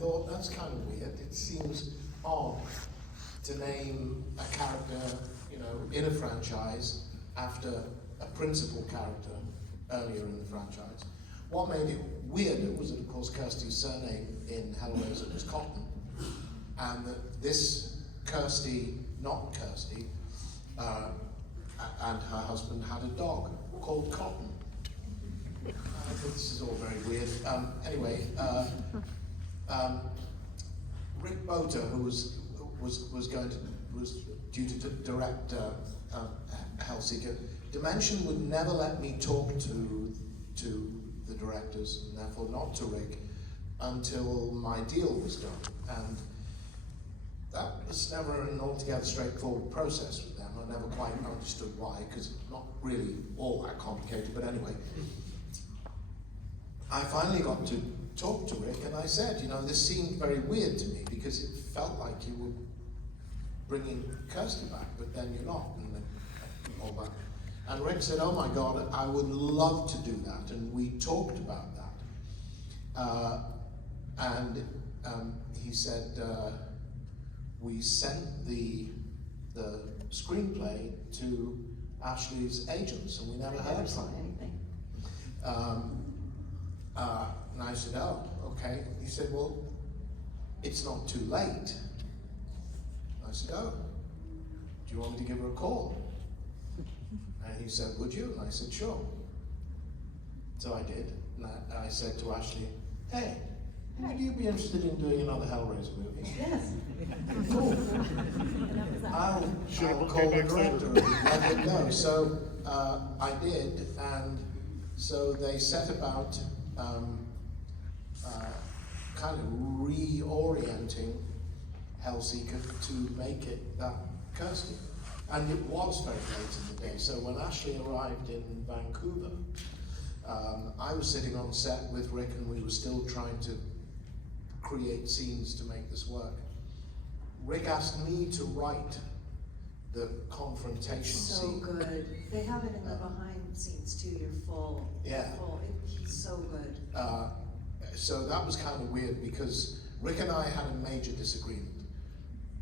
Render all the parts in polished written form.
thought, that's kind of weird. It seems odd to name a character, you know, in a franchise after a principal character earlier in the franchise. What made it weirder was that, of course, Kirsty's surname in Hellraiser was Cotton, and that this Kirsty, not Kirsty, and her husband had a dog called Cotton. I think this is all very weird. Anyway, Rick Boter, who was due to direct Hellseeker, Dimension would never let me talk to the directors, and therefore not to Rick, until my deal was done. And that was never an altogether straightforward process with them. I never quite understood why, because it's not really all that complicated, but anyway. I finally got to talk to Rick, and I said, you know, this seemed very weird to me, because it felt like you were bringing Kirsty back, but then you're not, and then all that. And Rick said, oh my God, I would love to do that, and we talked about that. He said, we sent the screenplay to Ashley's agents, and we never heard from anything. And I said, oh, okay. He said, well, it's not too late. I said, oh, do you want me to give her a call? And he said, would you? And I said, sure. So I did. And I said to Ashley, hey, would you be interested in doing another Hellraiser movie? Yes. Cool. I'll call the director and let him know. So I did, and so they set about kind of reorienting Hellseeker to make it that Kirsty. And it was very late in the day, so when Ashley arrived in Vancouver, I was sitting on set with Rick, and we were still trying to create scenes to make this work. Rick asked me to write the confrontation scene. So good. They have it in the behind scenes too, your full. Yeah. He's so good. So that was kind of weird, because Rick and I had a major disagreement,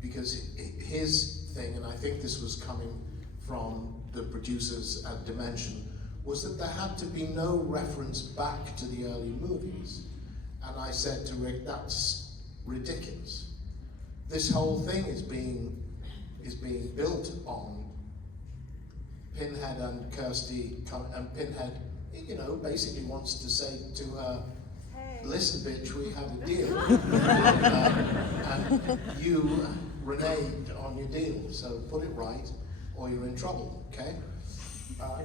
because his thing, and I think this was coming from the producers at Dimension, was that there had to be no reference back to the early movies. And I said to Rick, that's ridiculous. This whole thing is being built on Pinhead and Kirsty, and Pinhead, you know, basically wants to say to her, listen bitch, we have a deal. And you reneged on your deal, so put it right or you're in trouble, okay?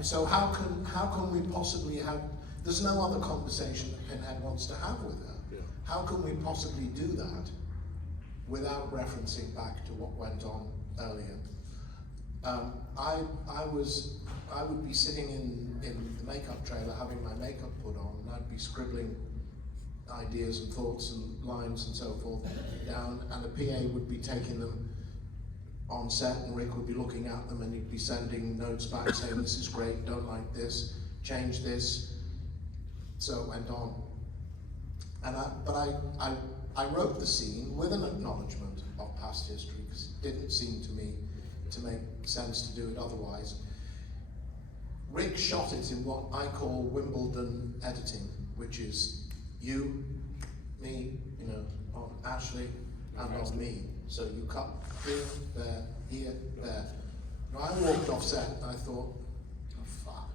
So how can we possibly have, there's no other conversation that Pinhead wants to have with her. Yeah. How can we possibly do that without referencing back to what went on earlier? I would be sitting in the makeup trailer having my makeup put on, and I'd be scribbling ideas and thoughts and lines and so forth down, and the PA would be taking them on set, and Rick would be looking at them, and he'd be sending notes back saying, this is great, don't like this, change this. So it went on. And I wrote the scene with an acknowledgement of past history, because it didn't seem to me to make sense to do it otherwise. Rick shot it in what I call Wimbledon editing, which is you, me, you know, on Ashley, and on me. So you cut here, there. Now I walked off set and I thought, oh fuck,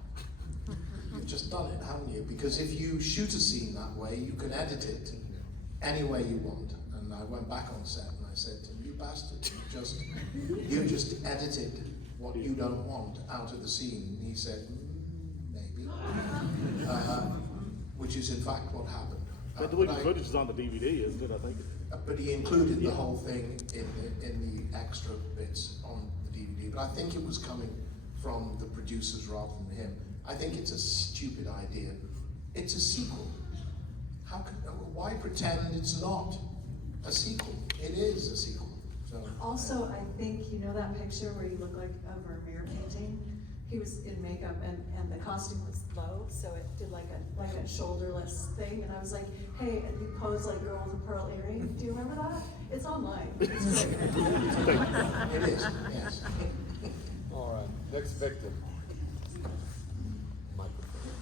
you've just done it, haven't you? Because if you shoot a scene that way, you can edit it any way you want. And I went back on set and I said to him, you bastard, you just edited what you don't want out of the scene. And he said, maybe. Which is in fact what happened. But the footage is on the DVD, isn't it, I think? But he included the whole thing in the extra bits on the DVD. But I think it was coming from the producers rather than him. I think it's a stupid idea. It's a sequel. Why pretend it's not a sequel? It is a sequel. So. Also, I think, you know that picture where you look like a Vermeer painting? he was in makeup and the costume was low, so it did like a shoulderless thing, and I was like, hey, and he posed like girl with a pearl earring. Do you remember that? It's online. It's great. It is, yes. All right, next victim. Microphone.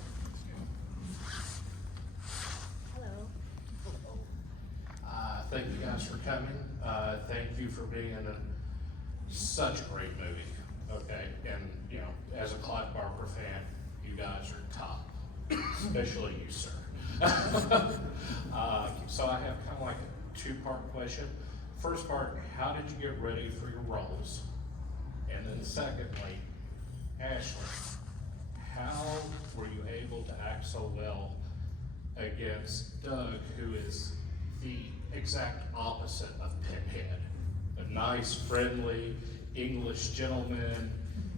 Hello. Thank you guys for coming. Thank you for being in such a great movie. Okay, and you know, as a Clive Barker fan, you guys are top, especially you, sir. So I have kind of like a two-part question. First part, how did you get ready for your roles? And then secondly, Ashley, how were you able to act so well against Doug, who is the exact opposite of Pinhead? A nice, friendly English gentleman,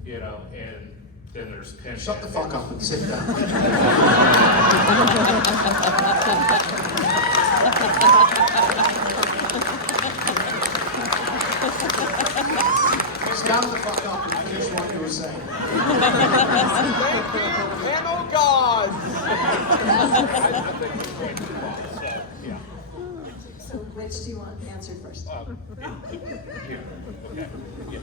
you know, and then there's Pinhead. Shut the fuck up and sit down. Stand the fuck up and finish what you were saying. Thank you, and oh God! I think it's great. So, yeah. So which do you want answered first? Here, okay, yeah.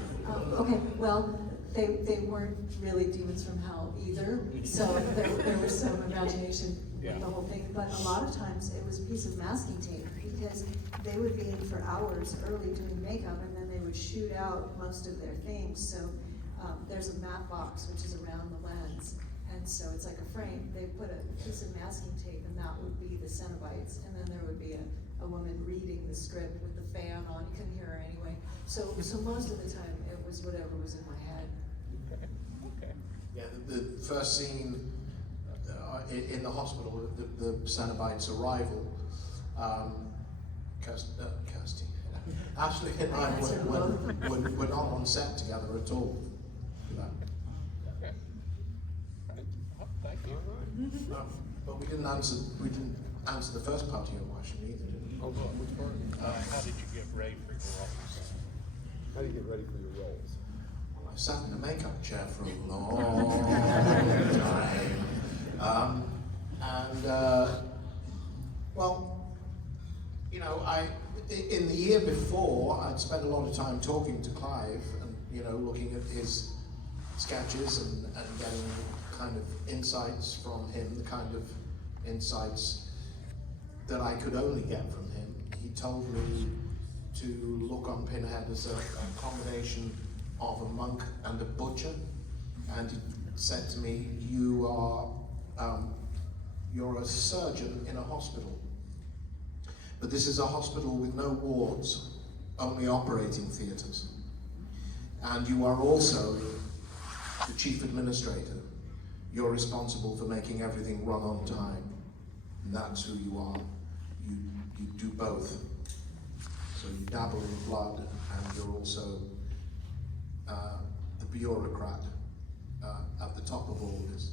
Okay, well, they weren't really demons from hell either, so there was some imagination with the whole thing, but a lot of times it was a piece of masking tape, because they would be in for hours early doing makeup, and then they would shoot out most of their things, so there's a matte box which is around the lens, and so it's like a frame. They put a piece of masking tape, and that would be the Cenobites, and then there would be a woman reading the script with the fan on. You couldn't hear her anyway. So most of the time it was whatever was in my head. Okay. Yeah, the first scene in the hospital, the Cenobites' arrival, Kirsty, Ashley and I were not on set together at all. Okay. Thank you. But we didn't answer the first part of your question either, did we? Oh, which part? How did you get ready for your roles? How do you get ready for your roles? Well, I sat in a makeup chair for a long time. Well, you know, in the year before, I'd spent a lot of time talking to Clive and, you know, looking at his sketches and getting kind of insights from him, the kind of insights that I could only get from him. He told me to look on Pinhead as a combination of a monk and a butcher, and he said to me, you're a surgeon in a hospital, but this is a hospital with no wards, only operating theatres, and you are also the chief administrator. You're responsible for making everything run on time, and that's who you are. You do both. So you dabble in blood, and you're also the bureaucrat at the top of all this.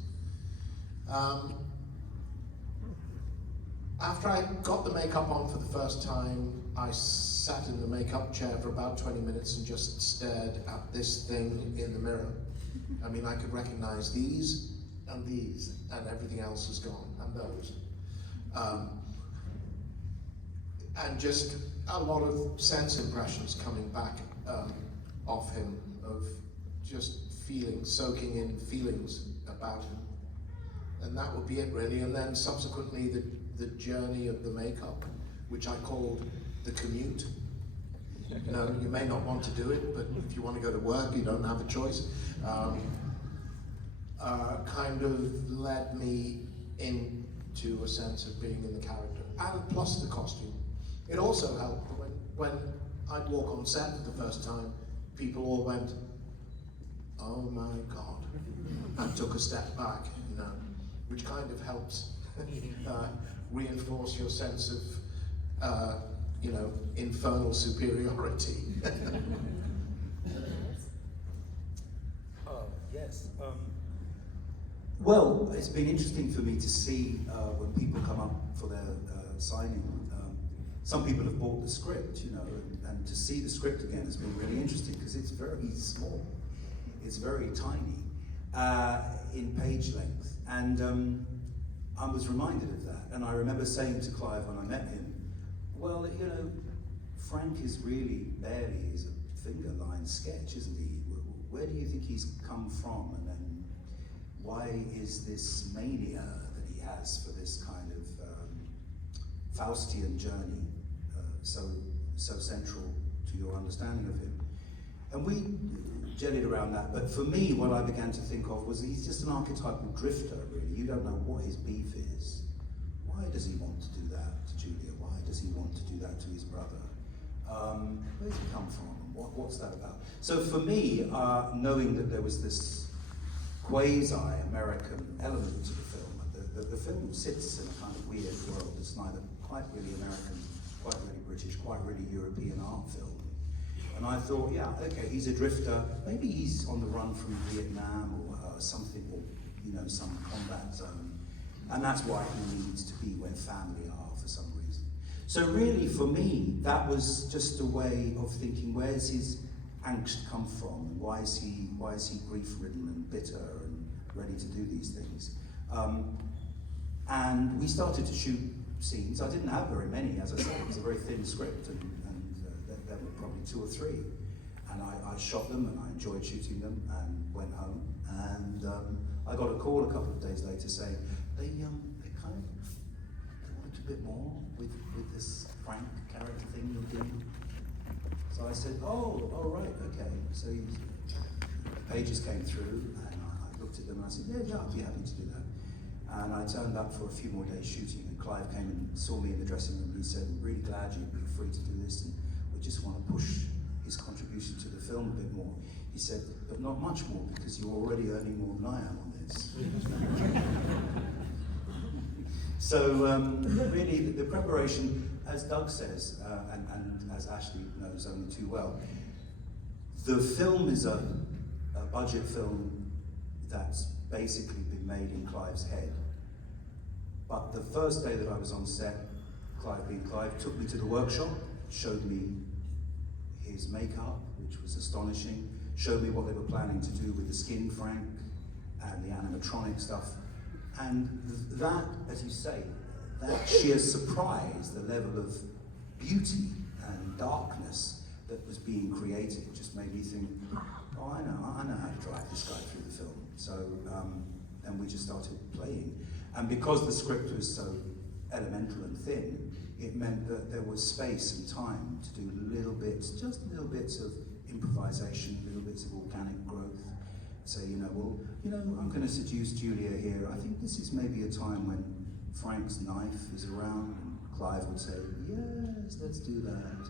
After I got the makeup on for the first time, I sat in the makeup chair for about 20 minutes and just stared at this thing in the mirror. I mean, I could recognize these, and everything else is gone, and those. And just a lot of sense impressions coming back off him, of just soaking in feelings about him. And that would be it really. And then subsequently the journey of the makeup, which I called the commute. You know, you may not want to do it, but if you want to go to work, you don't have a choice. Kind of led me into a sense of being in the character, and plus the costume. It also helped when I'd walk on set for the first time, people all went, oh my God, and took a step back, you know, which kind of helps reinforce your sense of, you know, infernal superiority. Yes. Well, it's been interesting for me to see when people come up for their signing. Some people have bought the script, you know, and to see the script again has been really interesting because it's very small, it's very tiny, in page length. And I was reminded of that. And I remember saying to Clive when I met him, well, you know, Frank is really barely is a finger line sketch, isn't he? Where do you think he's come from? And then why is this mania that he has for this kind of Faustian journey so central to your understanding of him? And we jellied around that, but for me, what I began to think of was he's just an archetypal drifter, really. You don't know what his beef is. Why does he want to do that to Julia? Why does he want to do that to his brother? Where's he come from? What's that about? So for me, knowing that there was this quasi-American element to the film, the film sits in a kind of weird world. It's neither quite really American, quite really British, quite really European art film. And I thought, yeah, okay, he's a drifter. Maybe he's on the run from Vietnam or something, or you know, some combat zone. And that's why he needs to be where family are for some reason. So really, for me, that was just a way of thinking: where's his angst come from? And why is he grief-ridden and bitter and ready to do these things? And we started to shoot scenes. I didn't have very many, as I said. It was a very thin script, and there were probably 2 or 3. And I shot them, and I enjoyed shooting them, and went home. And I got a call a couple of days later saying they kind of wanted a bit more with this Frank character thing you're doing. So I said, oh, right, okay. So the pages came through, and I looked at them, and I said, yeah, I'd be happy to do that. And I turned up for a few more days shooting, and Clive came and saw me in the dressing room, and he said, we're really glad you'd be free to do this, and we just want to push his contribution to the film a bit more. He said, but not much more, because you're already earning more than I am on this. So really, the preparation, as Doug says, and as Ashley knows only too well, the film is a budget film that's basically been made in Clive's head. But the first day that I was on set, Clive being Clive, took me to the workshop, showed me his makeup, which was astonishing, showed me what they were planning to do with the skin Frank and the animatronic stuff. And that, as you say, that sheer surprise, the level of beauty and darkness that was being created just made me think, oh, I know how to drive this guy through the film. So, and we just started playing. And because the script was so elemental and thin, it meant that there was space and time to do little bits, just little bits of improvisation, little bits of organic growth. Say, I'm going to seduce Julia here. I think this is maybe a time when Frank's knife is around, and Clive would say, yes, let's do that.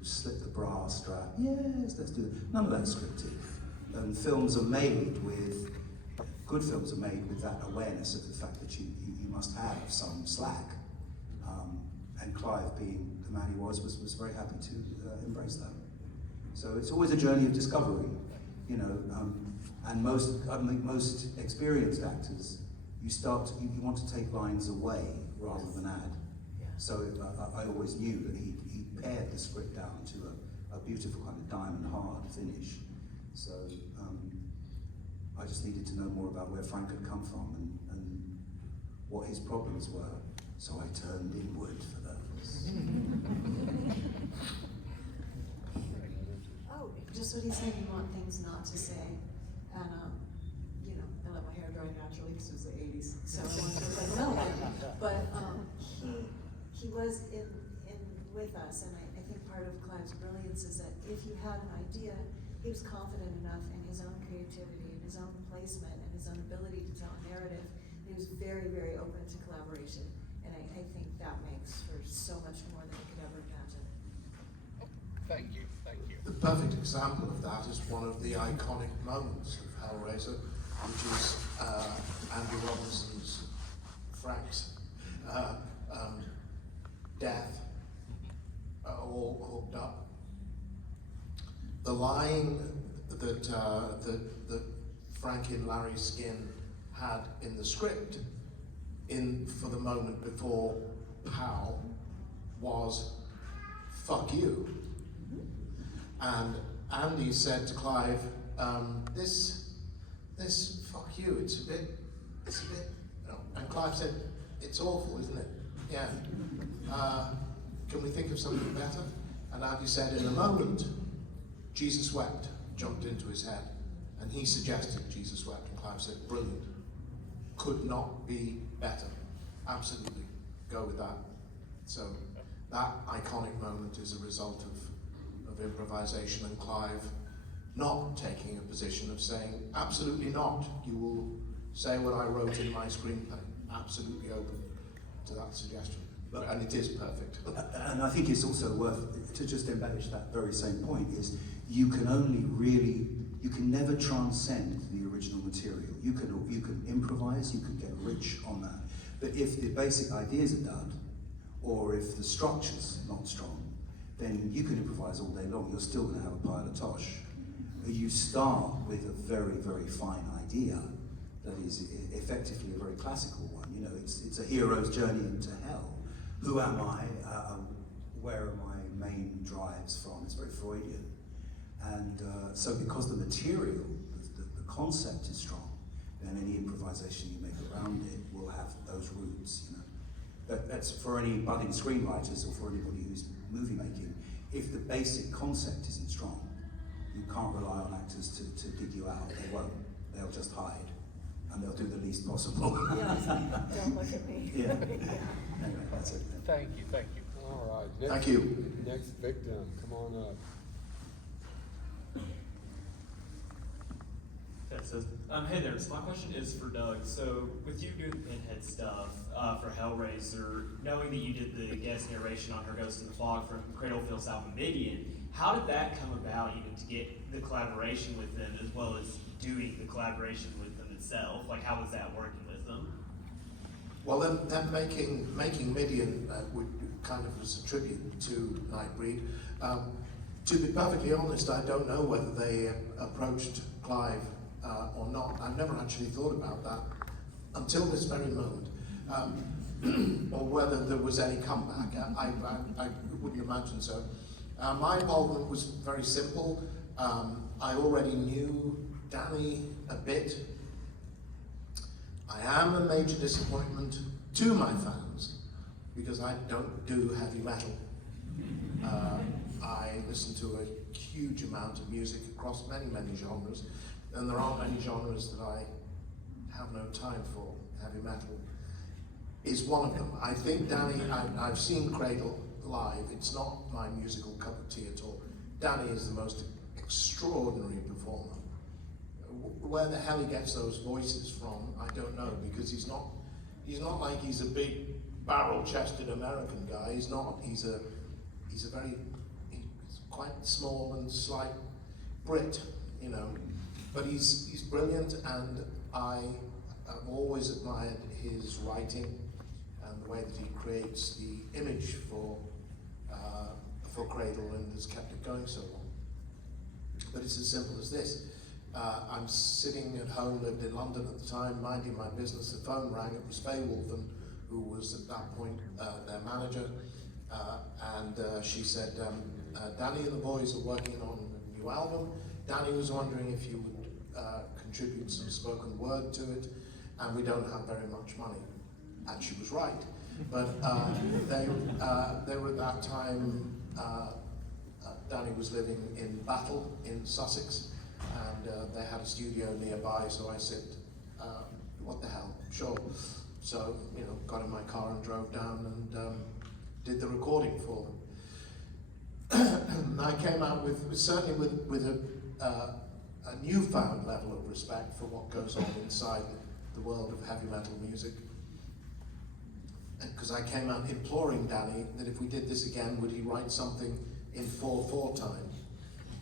Just slip the bra strap, yes, let's do it. None of that's scripted. And films are made with, good films are made with that awareness of the fact that you must have some slack. And Clive, being the man he was very happy to embrace that. So it's always a journey of discovery, and most experienced actors, you want to take lines away rather than add. Yeah. So I always knew that he pared the script down to a beautiful kind of diamond hard finish. So I just needed to know more about where Frank had come from and what his problems were. So I turned inward for those. Oh, just what he said, you want things not to say. And, I let my hair dry naturally because it was the 80s. So I wanted to let him know. But he was in with us, and I think part of Clive's brilliance is that if you had an idea, he was confident enough in his own creativity, and his own placement, and his own ability to tell a narrative. He was very, very open to collaboration, and I think that makes for so much more than you could ever imagine. Thank you. The perfect example of that is one of the iconic moments of Hellraiser, which is Andy Robinson's Frank's death, all hooked up. The line that Frank in Larry's skin had in the script for the moment before pow was "fuck you." And Andy said to Clive, this this, fuck you, it's a bit, and Clive said, it's awful, isn't it? Yeah. Can we think of something better? And Andy said, in a moment, Jesus wept, jumped into his head, and he suggested Jesus wept, and Clive said, brilliant. Could not be better. Absolutely. Go with that. So that iconic moment is a result of improvisation, and Clive not taking a position of saying, absolutely not. You will say what I wrote in my screenplay. Absolutely open to that suggestion. And it is perfect. And I think it's also worth to just embellish that very same point is you can never transcend the original material. You can improvise, you can get rich on that. But if the basic ideas are done, or if the structure's not strong, then you can improvise all day long. You're still going to have a pile of tosh. You start with a very, very fine idea that is effectively a very classical one. You know, it's a hero's journey into hell. Who am I? Where are my main drives from? It's very Freudian. And so because the material, the concept is strong, then any improvisation you make around it will have those roots, you know. That's for any budding screenwriters or for anybody who's movie making. If the basic concept isn't strong, you can't rely on actors to dig you out. They won't. They'll just hide. And they'll do the least possible. Yeah, don't look at me. Yeah. Anyway, that's it. Thank you, thank you. All right. Next, Thank you. Next victim, come on up. Okay, so, hey there, so my question is for Doug. So, with you doing the Pinhead stuff for Hellraiser, knowing that you did the guest narration on Her Ghost in the Fog from Cradlefield's album Midian, how did that come about, even to get the collaboration with them, as well as doing the collaboration with them itself? Like, how was that working with them? Well, then making Midian would kind of was a tribute to Nightbreed. To be perfectly honest, I don't know whether they approached Clive or not. I've never actually thought about that until this very moment, or whether there was any comeback. I wouldn't imagine so. My involvement was very simple. I already knew Danny a bit. I am a major disappointment to my fans because I don't do heavy metal. I listen to a huge amount of music across many, many genres, and there aren't many genres that I have no time for. Heavy metal is one of them. I think Danny, I've seen Cradle live. It's not my musical cup of tea at all. Danny is the most extraordinary performer. Where the hell he gets those voices from, I don't know, because he's not like he's a big barrel-chested American guy. He's not. He's quite small and slight Brit, you know. But he's brilliant, and I have always admired his writing and the way that he creates the image for Cradle and has kept it going so long. But it's as simple as this. I'm sitting at home, lived in London at the time, minding my business. The phone rang. It was Faye Wolfen, who was at that point their manager, and she said, Danny and the boys are working on a new album. Danny was wondering if you would contribute some spoken word to it, and we don't have very much money. And she was right. But they were at that time, Danny was living in Battle in Sussex, and they had a studio nearby, so I said, what the hell, sure. So, you know, got in my car and drove down and did the recording for them. I came out certainly with a newfound level of respect for what goes on inside the world of heavy metal music. Because I came out imploring Danny that if we did this again, would he write something in 4/4 time,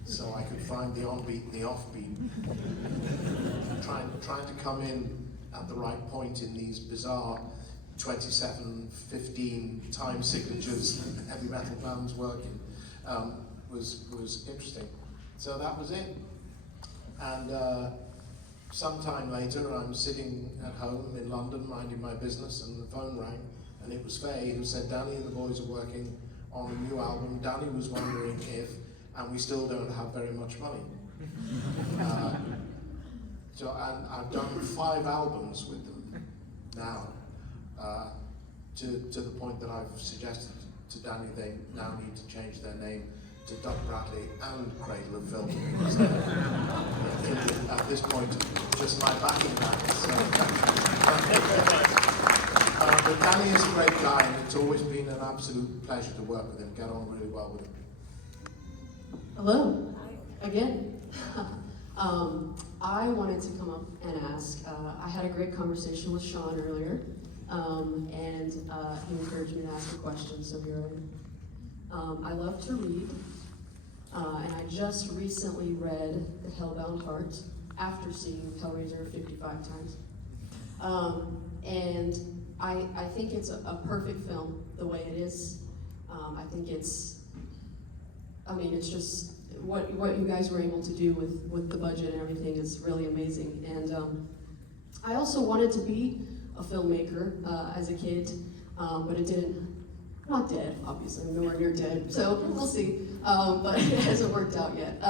so I could find the onbeat and the offbeat, trying to come in at the right point in these bizarre 27-15 time signatures heavy metal bands working was interesting. So that was it. And sometime later, I'm sitting at home in London minding my business, and the phone rang, and it was Faye who said, Danny and the boys are working on a new album. Danny was wondering if, and we still don't have very much money. So, and I've done 5 albums with them now, to the point that I've suggested to Danny they now need to change their name to Doug Bradley and Cradle of Filth, because they're, at this point, just my backing band. So, but Danny is a great guy, and it's always been an absolute pleasure to work with him, get on really well with him. Hello, again. I wanted to come up and ask, I had a great conversation with Sean earlier, and he encouraged me to ask a question, so here I am. I love to read, and I just recently read The Hellbound Heart after seeing Hellraiser 55 times. And I think it's a perfect film the way it is. I think it's just what you guys were able to do with the budget and everything is really amazing. And I also wanted to be a filmmaker as a kid, but it didn't. I'm not dead, obviously. I'm nowhere near dead, so we'll see. But it hasn't worked out yet.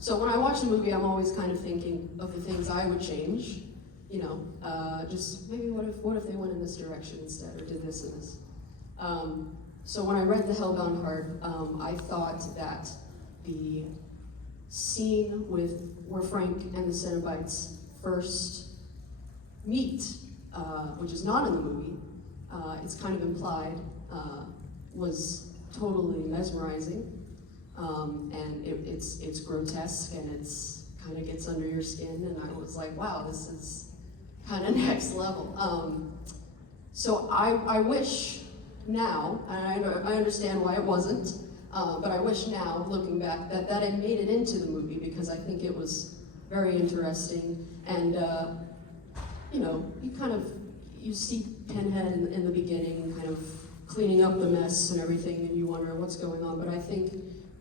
So when I watch a movie, I'm always kind of thinking of the things I would change. You know, just maybe what if they went in this direction instead, or did this and this. So when I read The Hellbound Heart, I thought that the scene where Frank and the Cenobites first meet, which is not in the movie, it's kind of implied, was totally mesmerizing, and it's grotesque, and it's kind of gets under your skin, and I was like, wow, this is kind of next level. So I wish now, and I understand why it wasn't, but I wish now, looking back, that it made it into the movie, because I think it was very interesting, and you know, you see Pinhead in the beginning, kind of cleaning up the mess and everything, and you wonder what's going on, but I think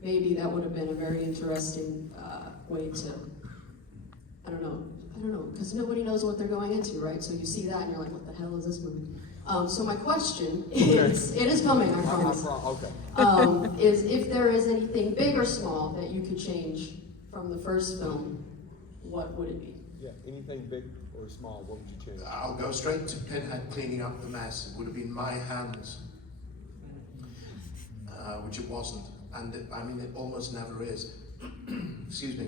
maybe that would have been a very interesting way to, I don't know, because nobody knows what they're going into, right? So you see that and you're like, what the hell is this movie? So my question is, it is coming, I promise. Okay. Is if there is anything big or small that you could change from the first film, what would it be? Yeah, anything big or small, what would you change? I'll go straight to Pinhead cleaning up the mess. It would have been my hands, which it wasn't. And it almost never is. Excuse me.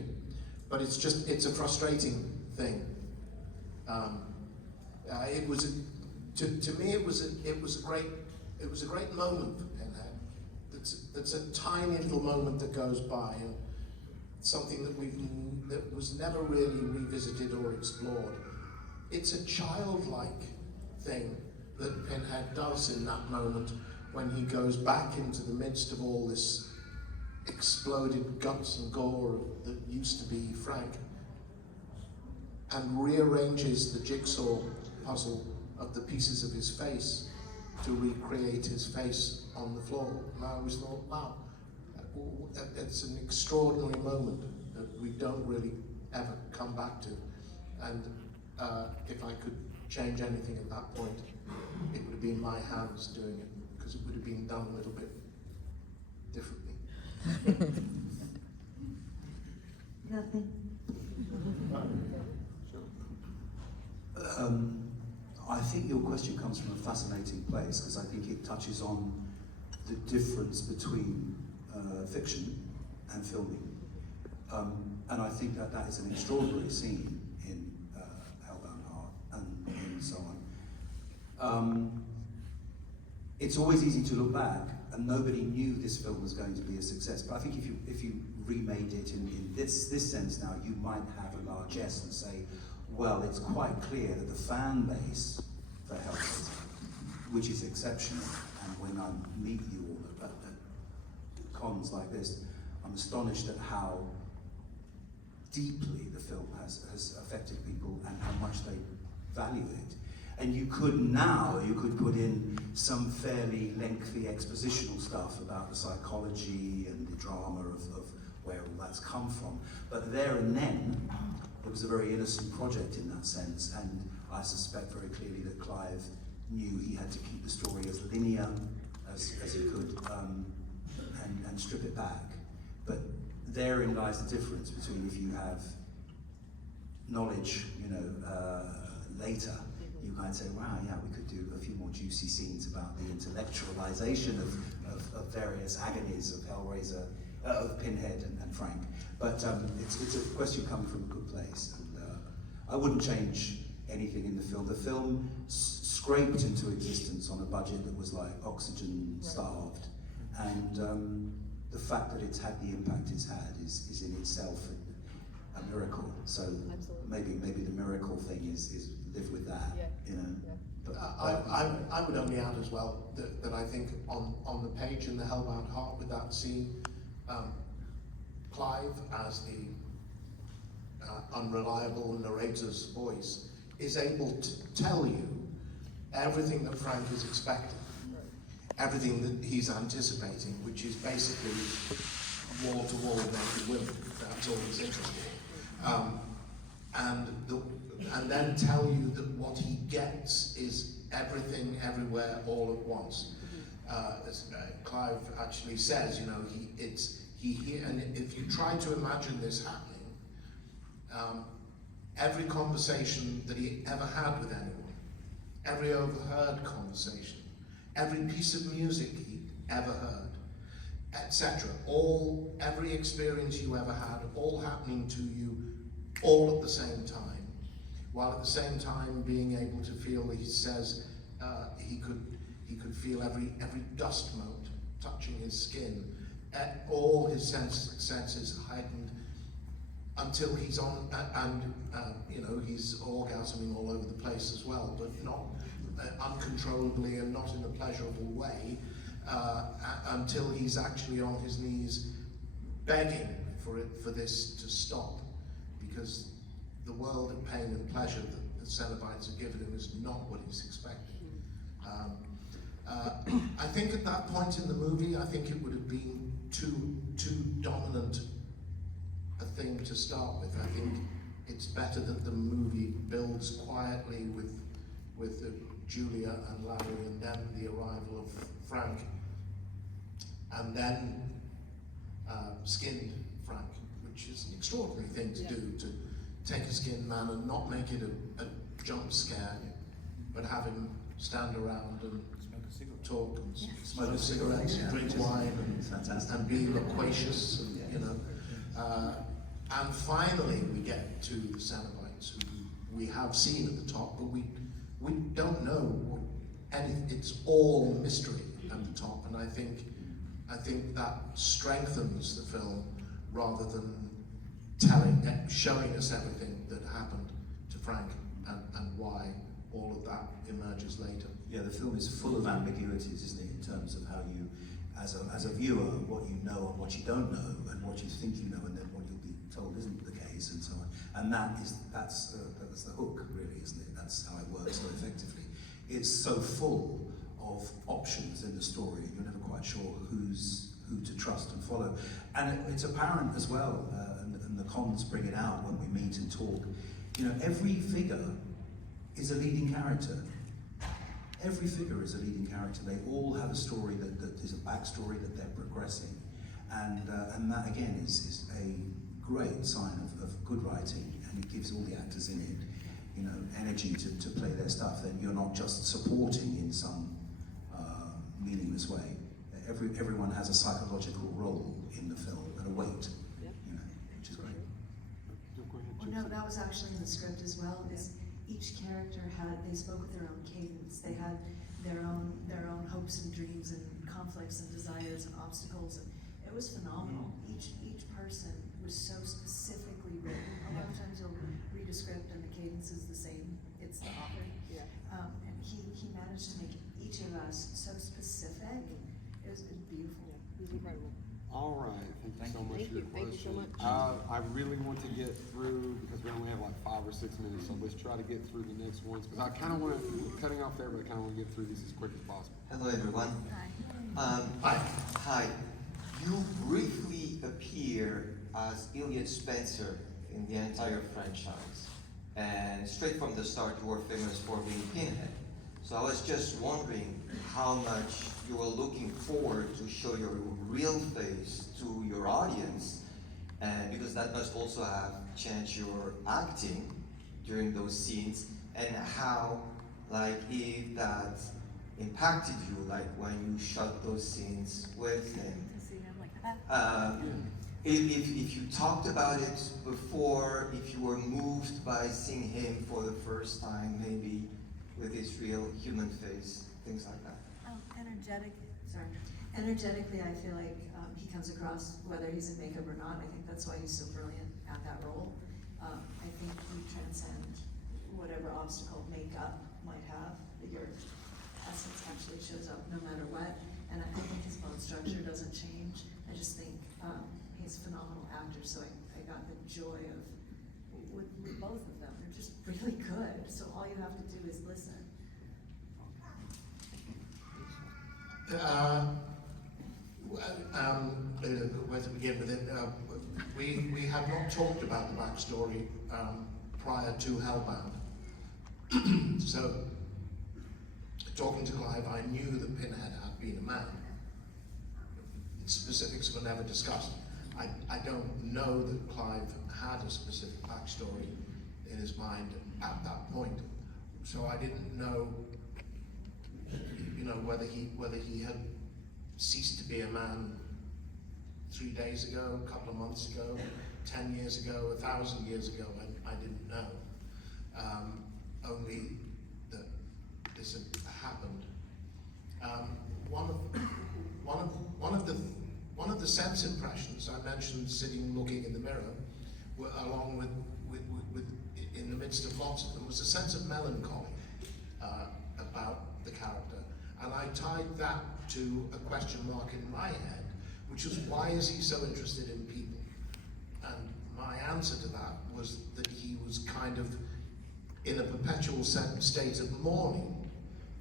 But it's a frustrating thing. It was, to me, it was a great moment for Pinhead. That's a tiny little moment that goes by, and something that was never really revisited or explored. It's a childlike thing that Pinhead does in that moment when he goes back into the midst of all this exploded guts and gore that used to be Frank, and rearranges the jigsaw puzzle of the pieces of his face to recreate his face on the floor. And I always thought, wow, it's an extraordinary moment that we don't really ever come back to. And if I could change anything at that point, it would have been my hands doing it, because it would have been done a little bit differently. Nothing. I think your question comes from a fascinating place, because I think it touches on the difference between fiction and filming. And I think that is an extraordinary scene in Hellbound Heart and so on. It's always easy to look back, and nobody knew this film was going to be a success. But I think if you remade it in this sense now, you might have a largesse and say, well, it's quite clear that the fan base for Hellraiser, which is exceptional, and when I meet you all at cons like this, I'm astonished at how deeply the film has affected people and how much they value it. And you could put in some fairly lengthy expositional stuff about the psychology and the drama of where all that's come from. But there and then, it was a very innocent project in that sense, and I suspect very clearly that Clive knew he had to keep the story as linear as he could, and strip it back. But therein lies the difference between if you have knowledge, later, you might say, wow, yeah, we could do a few more juicy scenes about the intellectualization of various agonies of Hellraiser, of Pinhead and Frank. But it's a question coming from a good place, and I wouldn't change anything in the film. The film scraped into existence on a budget that was like oxygen starved, and the fact that it's had the impact it's had is in itself a miracle. So maybe the miracle thing is live with that, But I would only add as well that I think on the page in the Hellbound Heart with that scene, Clive as the unreliable narrator's voice is able to tell you everything that Frank is expecting, everything that he's anticipating, which is basically wall-to-wall naked women. That's all he's interested in. And then tell you that what he gets is everything, everywhere, all at once. As Clive actually says, and if you try to imagine this happening, every conversation that he ever had with anyone, every overheard conversation, every piece of music he ever heard, etc., every experience you ever had, all happening to you, all at the same time, while at the same time being able to feel, he says, he could feel every dust mote touching his skin, all his senses heightened until he's on, and he's orgasming all over the place as well, but not uncontrollably and not in a pleasurable way, until he's actually on his knees begging for this to stop, because the world of pain and pleasure that the Cenobites have given him is not what he's expecting. I think at that point in the movie, I think it would have been too dominant a thing to start with. I think it's better that the movie builds quietly with Julia and Larry, and then the arrival of Frank, and then skinned Frank, which is an extraordinary thing to do, to take a skinned man and not make it a jump scare, but have him stand around and talk and smoke cigarettes and drink wine and be loquacious, and and finally we get to the Cenobites, who we have seen at the top, but we don't know it's all mystery at the top, and I think that strengthens the film rather than showing us everything that happened to Frank and why all of that emerges later. Yeah, the film is full of ambiguities, isn't it, in terms of how you, as a viewer, what you know and what you don't know, and what you think you know and then what you'll be told isn't the case, and so on. And that's the hook, really, isn't it? That's how it works so effectively. It's so full of options in the story, you're never quite sure who to trust and follow. And it's apparent as well, and the cons bring it out when we meet and talk, every figure is a leading character. Every figure is a leading character. They all have a story that is a backstory that they're progressing. And that, again, is a great sign of good writing, and it gives all the actors in it, energy to play their stuff. Then you're not just supporting in some meaningless way. Everyone has a psychological role in the film and a weight, which is great. Well, no, that was actually in the script as well. Each character they spoke with their own cadence. They had their own hopes and dreams and conflicts and desires and obstacles, and it was phenomenal. Each person was so specifically written. A lot of times you'll read a script and the cadence is the same. It's the author. And he managed to make each of us so specific. It was beautiful. It was incredible. All right, thank you so much for your Thank you so question. much. I really want to get through, because we only have like 5 or 6 minutes, so let's try to get through the next ones, because I kind of want to, cutting off there, but I kind of want to get through these as quick as possible. Hello everyone. Hi. Hi. You briefly appear as Elliot Spencer in the entire franchise. And straight from the start you were famous for being Pinhead. So I was just wondering how much you were looking forward to show your real face to your audience, and because that must also have changed your acting. during those scenes, and how, like, if that impacted you, like when you shot those scenes with him. If you talked about it before, if you were moved by seeing him for the first time, maybe with his real human face, things like that. Oh, energetically, I feel like he comes across, whether he's in makeup or not. I think that's why he's so brilliant at that role. I think you transcend whatever obstacle makeup might have. Your essence actually shows up no matter what. And I think his bone structure doesn't change. I just think he's a phenomenal actor, so I got the joy of with both of them. They're just really good. So all you have to do is listen. Where to begin with it? We have not talked about the backstory prior to Hellbound. So, talking to Clive, I knew that Pinhead had been a man. Specifics were never discussed. I don't know that Clive had a specific backstory in his mind at that point. So I didn't know, whether he had ceased to be a man 3 days ago, a couple of months ago, 10 years ago, 1,000 years ago. I didn't know. Only that this had happened. One of the sense impressions I mentioned, sitting looking in the mirror, along with in the midst of lots of them, was a sense of melancholy about the character, and I tied that to a question mark in my head, which was, why is he so interested in people? And my answer to that was that he was kind of in a perpetual state of mourning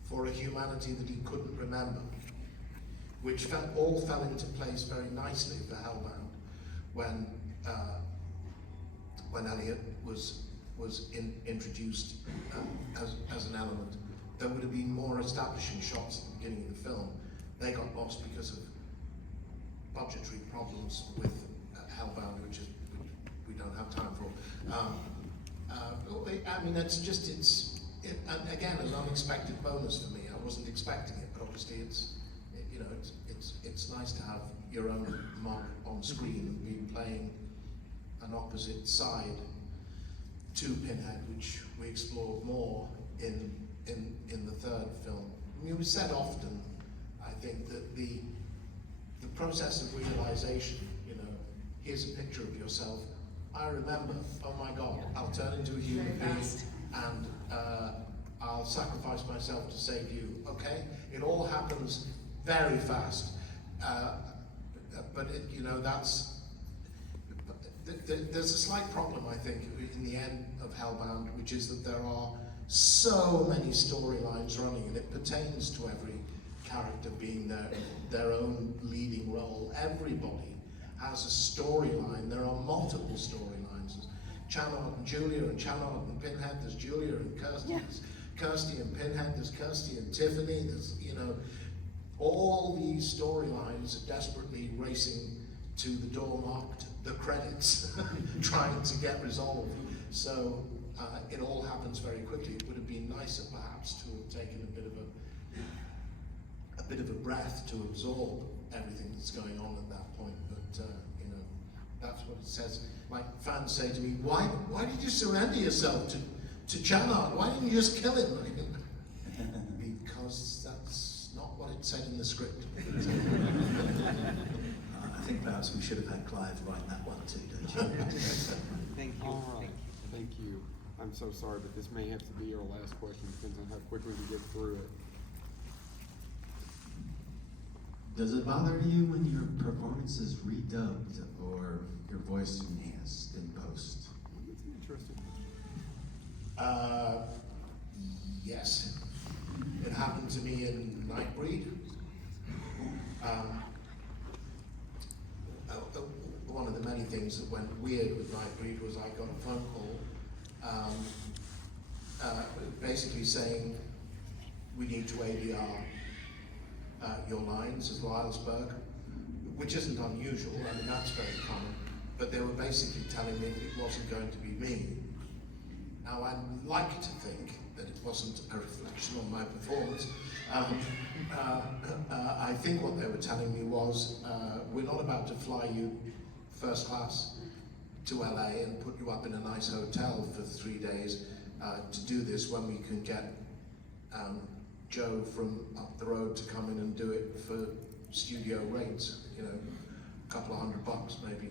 for a humanity that he couldn't remember, which all fell into place very nicely for Hellbound when Elliot was introduced as an element. There would have been more establishing shots at the beginning of the film. They got lost because of budgetary problems with Hellbound, which we don't have time for. I mean, and again, an unexpected bonus for me. I wasn't expecting it, but obviously it's nice to have your own mark on screen and be playing an opposite side to Pinhead, which we explored more in the third film. I mean, it was said often, I think, that the process of realization, here's a picture of yourself. I remember, oh my God, I'll turn into a human being and I'll sacrifice myself to save you. Okay, it all happens very fast, but there's a slight problem, I think, in the end of Hellbound, which is that there are so many storylines running, and it pertains to every character being their own leading role. Everybody has a storyline. There are multiple storylines. There's Channard and Julia, and Channard and Pinhead. There's Julia and Kirsty. Yeah. There's Kirsty and Pinhead. There's Kirsty and Tiffany. There's all these storylines are desperately racing to the door marked the credits, trying to get resolved. So it all happens very quickly. It would have been nicer, perhaps, to have taken a bit of a breath to absorb everything that's going on at that point. But that's what it says. Like fans say to me, why did you surrender yourself to Channard? Why didn't you just kill him? Because that's not what it said in the script. I think perhaps we should have had Clive write that one too, don't you? Thank you. All right, thank you. I'm so sorry, but this may have to be our last question. Depends on how quickly we get through it. Does it bother you when your performance is redubbed or your voice enhanced in post? That's an interesting question. Yes. It happened to me in Nightbreed. One of the many things that went weird with Nightbreed was I got a phone call basically saying, we need to ADR your lines as Lylesburg, which isn't unusual. I mean, that's very common. But they were basically telling me that it wasn't going to be me. Now, I'd like to think that it wasn't a reflection on my performance. I think what they were telling me was, we're not about to fly you first class to LA and put you up in a nice hotel for 3 days to do this when we can get Joe from up the road to come in and do it for studio rates, you know, a couple of $100 maybe.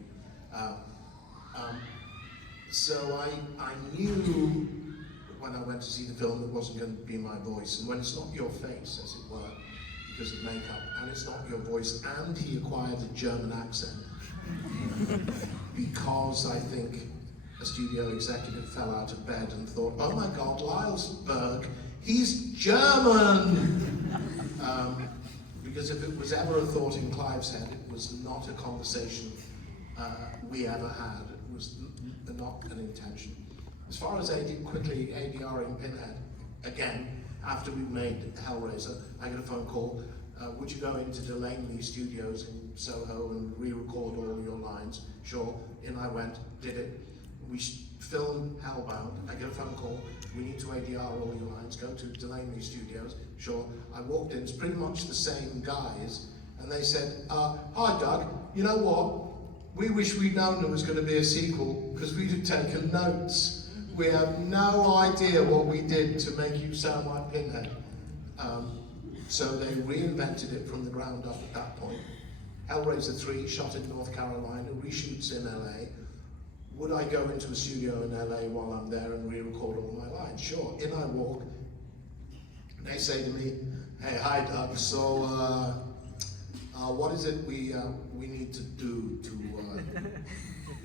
So I knew when I went to see the film it wasn't going to be my voice, and when it's not your face, as it were, because of makeup, and it's not your voice, and he acquired a German accent, because I think a studio executive fell out of bed and thought, oh my God, Lylesburg, he's German! Because if it was ever a thought in Clive's head, it was not a conversation we ever had. It was not an intention. As far as ADRing Pinhead, again, after we made Hellraiser, I get a phone call, would you go into Delaney Studios in Soho and re-record all your lines? Sure. In I went, did it. We filmed Hellbound. I get a phone call, we need to ADR all your lines, go to Delaney Studios. Sure. I walked in, it's pretty much the same guys, and they said, hi Doug, you know what? We wish we'd known there was going to be a sequel, because we'd have taken notes. We have no idea what we did to make you sound like Pinhead. So they reinvented it from the ground up at that point. Hellraiser 3, shot in North Carolina, reshoots in LA. Would I go into a studio in LA while I'm there and re-record all my lines? Sure. In I walk. They say to me, hey, hi Doug, so what is it we need to do to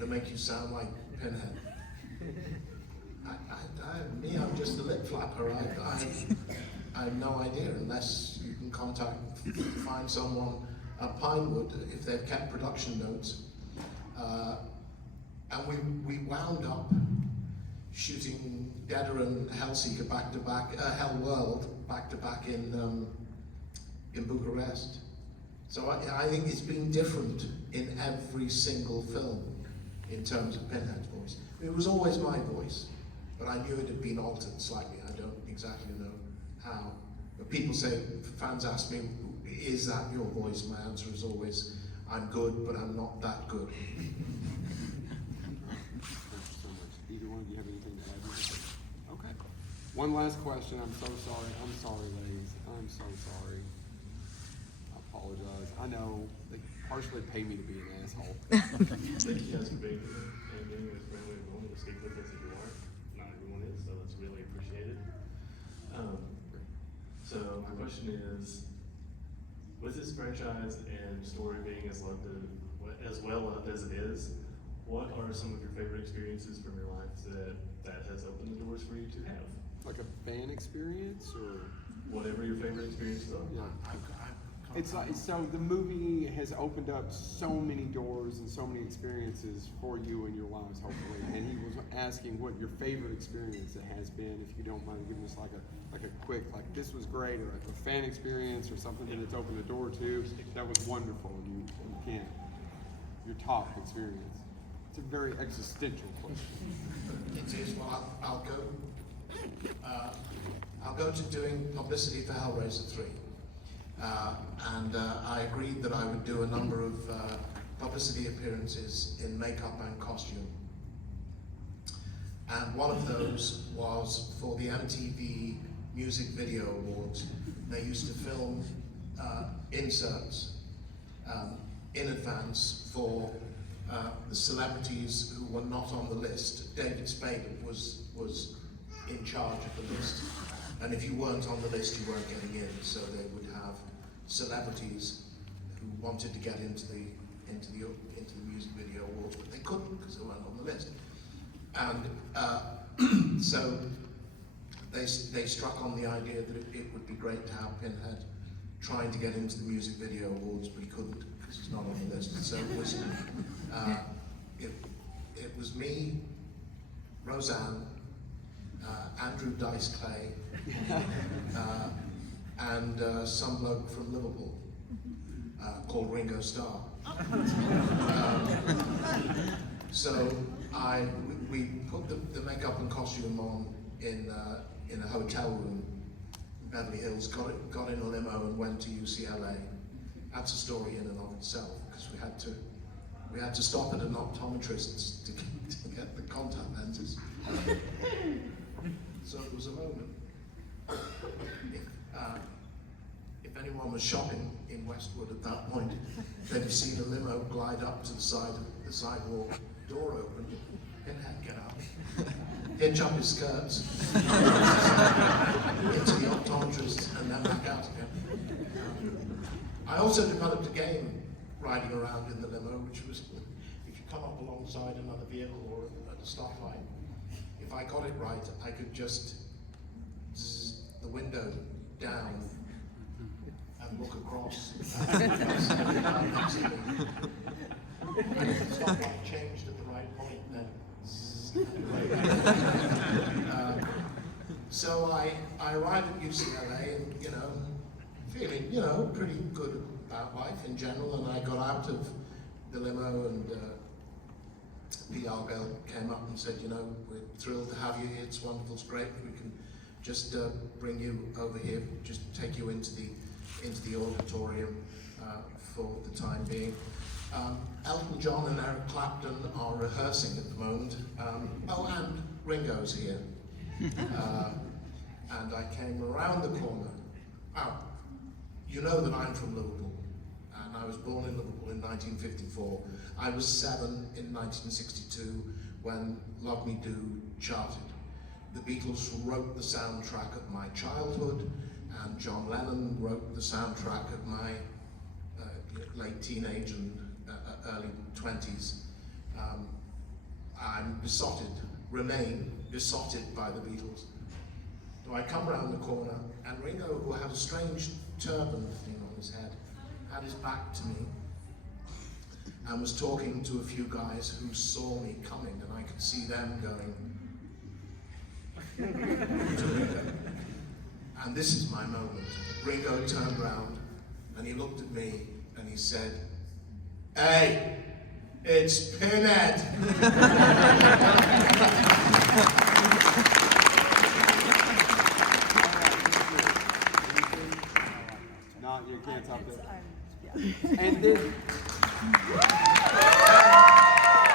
make you sound like Pinhead? I'm just a lip flapper. I have no idea, unless you can find someone at Pinewood if they've kept production notes. And we wound up shooting Deader and Hellseeker back to back, Hellworld back to back in Bucharest. So I think it's been different in every single film in terms of Pinhead's voice. It was always my voice, but I knew it had been altered slightly. I don't exactly know how. But people say, fans ask me, is that your voice? My answer is always, I'm good, but I'm not that good. Thank you so much. Either one of you have anything to add? Okay. One last question. I'm so sorry. I'm sorry, ladies. I'm so sorry. I apologize. I know they partially pay me to be an asshole. Thank you guys for being here and being as friendly and willing to speak with us as you are. Not everyone is, so that's really appreciated. So my question is, with this franchise and story being as well loved as it is, what are some of your favorite experiences from your life that has opened the doors for you to have? Like a fan experience, or whatever your favorite experiences are. Yeah. It's like, so the movie has opened up so many doors and so many experiences for you in your lives, hopefully. And he was asking what your favorite experience it has been, if you don't mind giving us like a quick, like this was great, or a fan experience, or something that it's opened the door to that was wonderful, and you can't. Your top experience. It's a very existential question. It is. Well, I'll go to doing publicity for Hellraiser 3. And I agreed that I would do a number of publicity appearances in makeup and costume. And one of those was for the MTV Music Video Awards. They used to film inserts in advance for the celebrities who were not on the list. David Spade was in charge of the list. And if you weren't on the list, you weren't getting in. So they would have celebrities who wanted to get into the music video awards, but they couldn't because they weren't on the list. And so they struck on the idea that it would be great to have Pinhead trying to get into the music video awards, but he couldn't because he's not on the list. So it was me, Roseanne, Andrew Dice Clay, and some bloke from Liverpool called Ringo Starr. So we put the makeup makeup and costume on in a hotel room in Beverly Hills, got in a limo and went to UCLA. That's a story in and of itself, because we had to stop at an optometrist's to get the contact lenses. So it was a moment. If anyone was shopping in Westwood at that point, they'd have seen a limo glide up to the sidewalk, door open, Pinhead get out, hitch up his skirts, into the optometrist, and then back out again. I also developed a game riding around in the limo, which was if you come up alongside another vehicle or at a stoplight, if I got it right, I could just zzz the window down and look across. And if the stoplight changed at the right point, then zzz, so I arrived at UCLA and, feeling, pretty good about life in general, and I got out of the limo and PR girl came up and said, we're thrilled to have you here, it's wonderful, it's great, we can just bring you over here, just take you into the auditorium for the time being. Elton John and Eric Clapton are rehearsing at the moment. And Ringo's here. And I came around the corner. You know that I'm from Liverpool, and I was born in Liverpool in 1954. I was 7 in 1962 when Love Me Do charted. The Beatles wrote the soundtrack of my childhood, and John Lennon wrote the soundtrack of my late teenage and early 20s. I'm remain besotted by the Beatles. So I come round the corner, and Ringo, who had a strange turban thing on his head, had his back to me, and was talking to a few guys who saw me coming, and I could see them going to Ringo. And this is my moment. Ringo turned round, and he looked at me, and he said, "Hey, it's Pinhead." No, you can't top that. And then